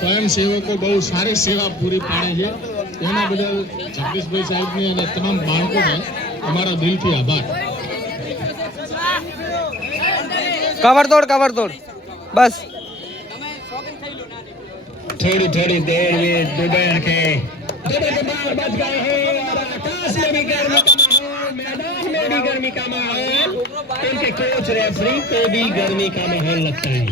સ્વયંસેવકો બહુ સારી સેવા પૂરી પાડે છે એના બદલ જગદીશભાઈ સાહેબની અને તમામ બાળકોને અમારો દિલથી આભાર. कवर तोड़ बस थोड़ी थोड़ी देर में दुबई के बाहर बच गए हैं और आकाश में भी गर्मी का माहौल, मैदान में भी गर्मी का माहौल, इनके कोच रेफरी पे भी गर्मी का माहौल लगता है.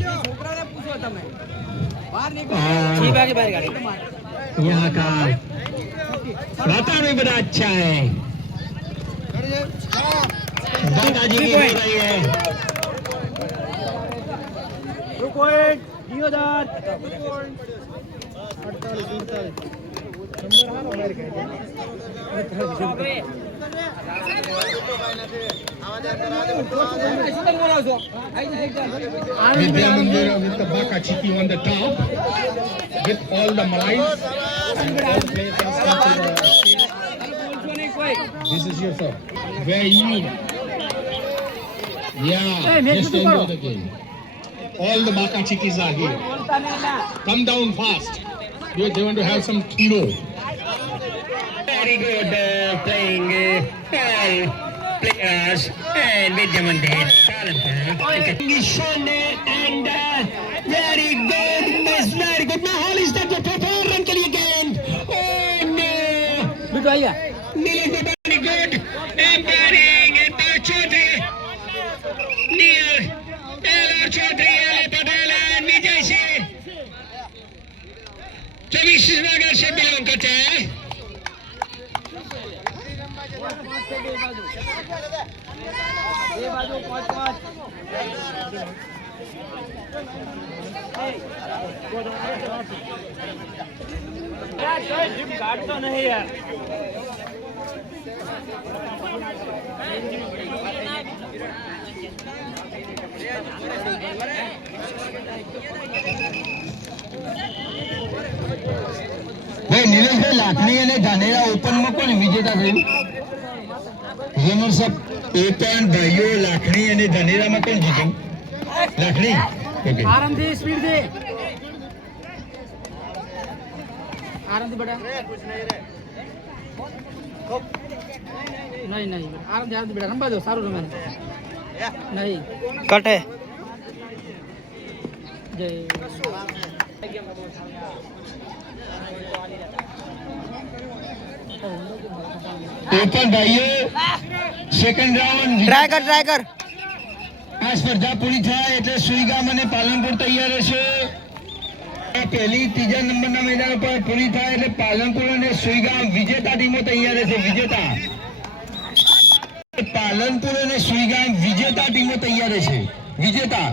यहाँ का वातावरण बड़ा अच्छा है. दादाजी की हो रही है. Vidya Mandir with the Baka Chiki on the top, with all the malice and all players come to the stage. This is your sir. Where you? Yeah, just enjoy the game. All the Baka Chikis are here. Come down fast. They want to have some kilo. Very good playing all players and Vidya Mandir talent and very good miss, very good. Mahal is that the proper run ke liye game. Oh no, very good empowering and Chaudhary Neil Taylor Chaudhary Ali Patel and Vijay Singh 24 नगर से बिलोंग करते हैं. नहीं यार નીલેશભાઈ લાખણી અને ધાનેરા ઓપનમાં કોણ વિજેતા થયું? હેમર સાહેબ એ પણ ભાઈઓ લાખણી અને ધાનેરામાં કોણ જીત્યું? લાખણી. ઓકે आरामથી સ્પીડ દે આરામથી બેટા નહીં આરામથી બેટા રમવા દો સારું રમે નહીં કટે જય ओपन भाइयों सेकंड राउंड ટ્રાય કર આ સ્પર્ધા પૂરી થાય એટલે સુઈગામ અને પાલનપુર તૈયાર છે. આ પહેલી ત્રીજા નંબરના મેદાન પર પૂરી થાય એટલે પાલનપુર અને સુઈગામ વિજેતા ટીમો તૈયાર છે. વિજેતા પાલનપુર અને સુઈગામ વિજેતા ટીમો તૈયાર છે. વિજેતા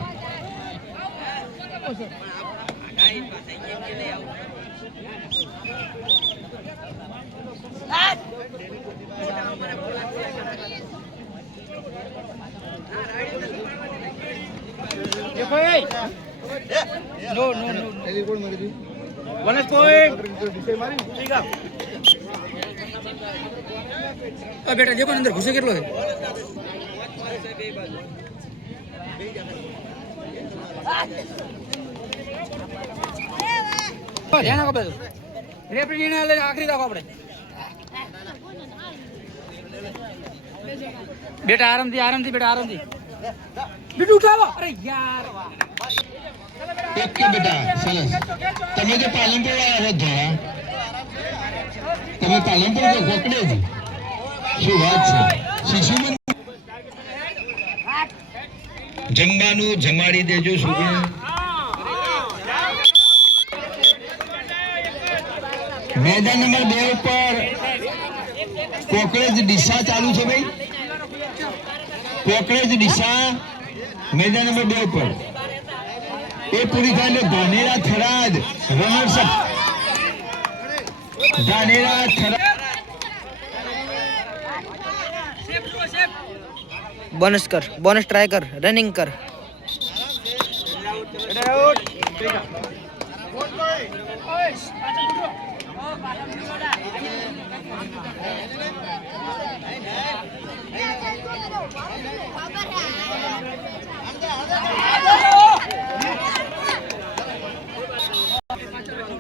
नो वन पॉइंट बेटा देखो अंदर घुसे કેટલો છે ધ્યાન રાખો બધું રેફરી ને આખરી રાખો આપણે બેટા આરામથી બેટા આરામથી બીટુ ઉઠાવો અરે યાર ઓકે બેટા સરસ. તમે તો પાલનપુર આવ્યા છો ધોળા, તમે પાલનપુર ગોકડે જ શું વાત છે. શિશુ જમવાનું જમાડી દેજો છોકરા. મેદાન નંબર 2 ઉપર કોકરેજ ડીસા ચાલુ છે ભાઈ. કોકરેજ ડીસા મેદાન નંબર 2 ઉપર એ પૂરી થાય એટલે ધાનેરા Tharad runners up. Dhanera Tharad bonus try कर रनिंग कर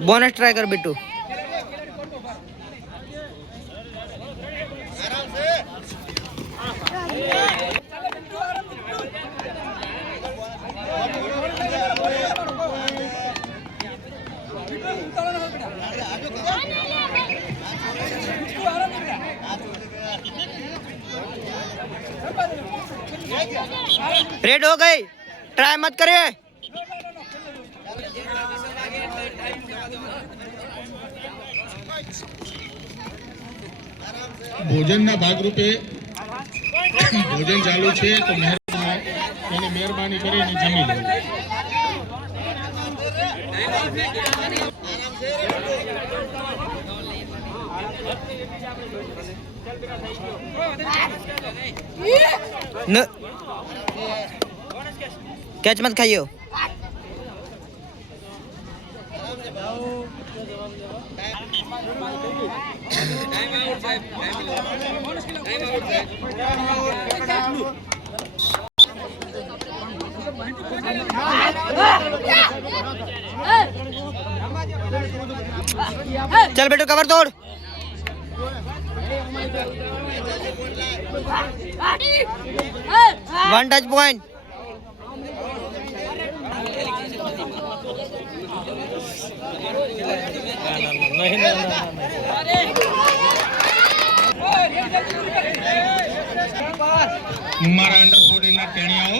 बोनस ट्राई कर बिट्टू रेड हो गई ट्राई मत करिए ભોજનના ભાગરૂપે ભોજન ચાલુ છે તો મહેરબાની કરીને જમી લો. कैच मत खाइयो चल बेटू कवर तोड़ वन टच पॉइंट મારા અંડર 14 ના ટેણિયાઓ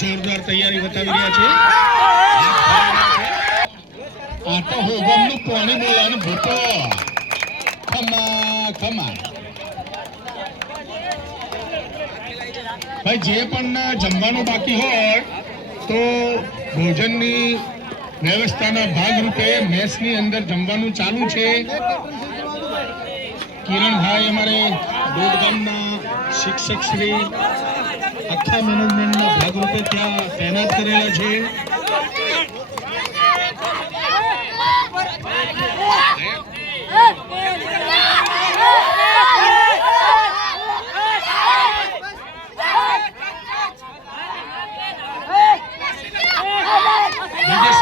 જોરદાર તૈયારી બતાવી રહ્યા છે. આ તો હોગમનું પાણી બોલાવાનું ભૂતો ખમા ભાઈ જે પણ જમવાનું બાકી હોય તો ભોજનની વ્યવસ્થાના ભાગરૂપે મેસની અંદર જમવાનું ચાલુ છે. કિરણભાઈ અમારે દોડગામના શિક્ષક શ્રી આખા મેનેજમેન્ટના ભાગરૂપે ત્યાં તૈનાત કરેલા છે. બીજા